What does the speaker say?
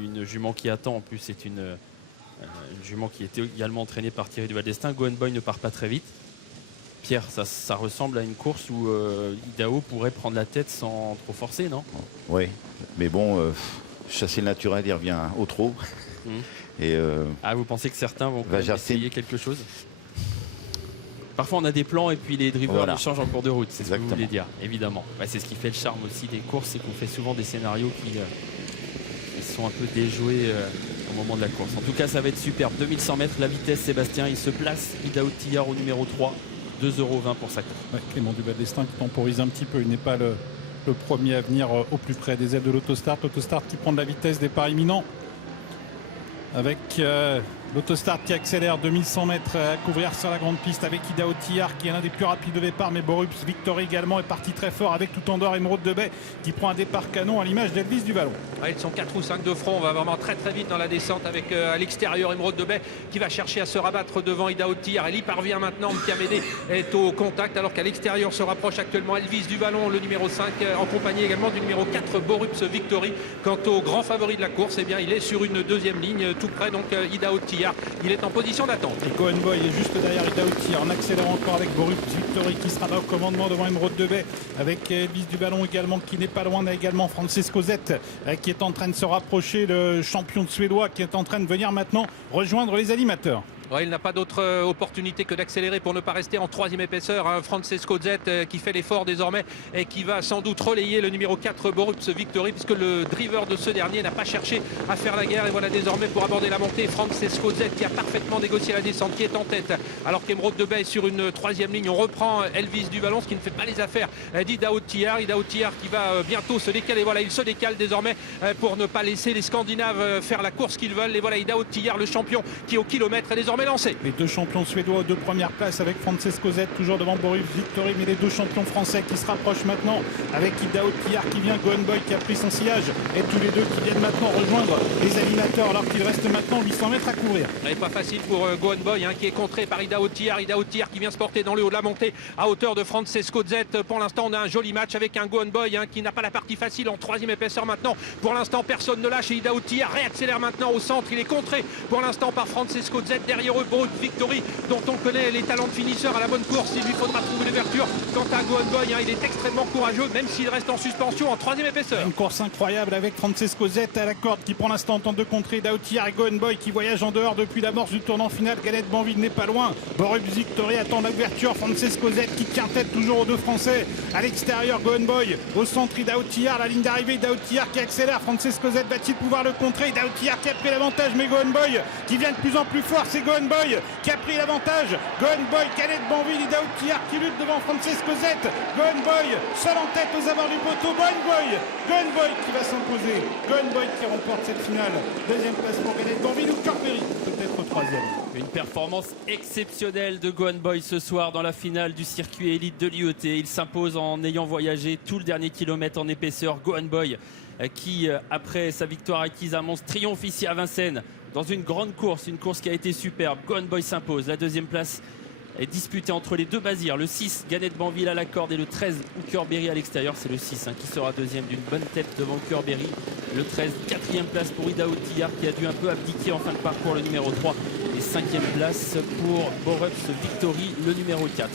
une jument qui attend. En plus, c'est une jument qui était également entraînée par Thierry Duval d'Estaing. Go Boy ne part pas très vite. Pierre, ça ressemble à une course où Idaho pourrait prendre la tête sans trop forcer, non? Oui, mais bon, chasser le naturel, il revient au trot. Et vous pensez que certains vont essayer quelque chose? Parfois on a des plans et puis les drivers changent en cours de route, c'est ce que vous voulez dire, évidemment. C'est ce qui fait le charme aussi des courses, c'est qu'on fait souvent des scénarios qui sont un peu déjoués au moment de la course. En tout cas, ça va être superbe. 2100 mètres, la vitesse, Sébastien, il se place. Idaho Tillard au numéro 3, 2,20 € pour sa course. Clément Duval d'Estaing qui temporise un petit peu, il n'est pas le premier à venir au plus près des ailes de l'Autostart. L'Autostart qui prend de la vitesse, départ imminent. Avec l'Autostart qui accélère, 2100 mètres à couvrir sur la grande piste avec Idaho Tillard qui est l'un des plus rapides de départ, mais Borups Victory également est parti très fort avec tout en dehors Émeraude de Baie qui prend un départ canon à l'image d'Elvis du Vallon. Ils sont 4 ou 5 de front, on va vraiment très vite dans la descente avec à l'extérieur Émeraude de Baie qui va chercher à se rabattre devant Idaho Tillard. Elle y parvient maintenant, Mkiamédé est au contact alors qu'à l'extérieur se rapproche actuellement Elvis du Vallon, le numéro 5, en compagnie également du numéro 4 Borups Victory. Quant au grand favori de la course, eh bien, il est sur une deuxième ligne tout près, donc Idaho Tillard, il est en position d'attente. Et Go Boy est juste derrière Idaho Tillard en accélérant encore avec Borups Victory qui sera là au commandement devant Émeraude de Baie avec Elvis du Vallon également qui n'est pas loin. On a également Francesco Zet qui est en train de se rapprocher, le champion suédois qui est en train de venir maintenant rejoindre les animateurs. Il n'a pas d'autre opportunité que d'accélérer pour ne pas rester en troisième épaisseur. Francesco Zet qui fait l'effort désormais et qui va sans doute relayer le numéro 4 Borups Victory puisque le driver de ce dernier n'a pas cherché à faire la guerre. Et voilà désormais pour aborder la montée Francesco Zet qui a parfaitement négocié la descente, qui est en tête. Alors qu'Émeraude de Baie est sur une troisième ligne. On reprend Elvis du Vallon, ce qui ne fait pas les affaires d'Idaho Tillard. Idaho Tillard qui va bientôt se décaler. Voilà, il se décale désormais pour ne pas laisser les Scandinaves faire la course qu'ils veulent. Et voilà Idaho Tillard, le champion qui au kilomètre est désormais lancé. Les deux champions suédois aux deux premières places avec Francesco Zet toujours devant Borups Victory, mais les deux champions français qui se rapprochent maintenant avec Idaho Tillard qui vient, Go Boy qui a pris son sillage et tous les deux qui viennent maintenant rejoindre les animateurs alors qu'il reste maintenant 800 mètres à couvrir. Et pas facile pour Go Boy qui est contré par Idaho Tillard. Idaho Tillard qui vient se porter dans le haut de la montée à hauteur de Francesco Zet. Pour l'instant on a un joli match avec un Go Boy qui n'a pas la partie facile en troisième épaisseur maintenant. Pour l'instant personne ne lâche et Idaho Tillard réaccélère maintenant au centre. Il est contré pour l'instant par Francesco Zet. Derrière eux Borups Victory dont on connaît les talents de finisseur à la bonne course. Il lui faudra trouver l'ouverture. Quant à Go Boy, il est extrêmement courageux même s'il reste en suspension en troisième épaisseur. Une course incroyable avec Francesco Zet à la corde qui pour l'instant tente de contrer Idaho Tillard et Go Boy qui voyage en dehors depuis l'amorce du tournant final. Galette Banville n'est pas loin. Borups Victory attend l'ouverture. Francesco Zet qui tient tête toujours aux deux Français. À l'extérieur Go Boy, au centre Idaho Tillard, la ligne d'arrivée Idaho Tillard qui accélère. Francesco Zet va-t-il pouvoir le contrer? Idaho Tillard qui a pris l'avantage, mais Go Boy qui vient de plus en plus fort. C'est Go Boy qui a pris l'avantage. Go Boy, Galette Banville, Idaho Tillard qui lutte devant Francesco Zet. Go Boy seul en tête aux abords du poteau. Go Boy qui va s'imposer. Go Boy qui remporte cette finale. Deuxième place pour Galette Banville ou Corberry peut-être troisième. Une performance exceptionnelle de Go Boy ce soir dans la finale du circuit élite de l'IET. Il s'impose en ayant voyagé tout le dernier kilomètre en épaisseur. Go Boy qui, après sa victoire acquise à Mons, triomphe ici à Vincennes dans une grande course, une course qui a été superbe. Go Boy s'impose. La deuxième place est disputée entre les deux Bazirs, le 6 Galette Banville à la corde et le 13 Hookerberry à l'extérieur. C'est le 6 qui sera deuxième d'une bonne tête devant Hookerberry. Le 13, quatrième place pour Idaho Tillard qui a dû un peu abdiquer en fin de parcours, le numéro 3, et cinquième place pour Borups Victory, le numéro 4.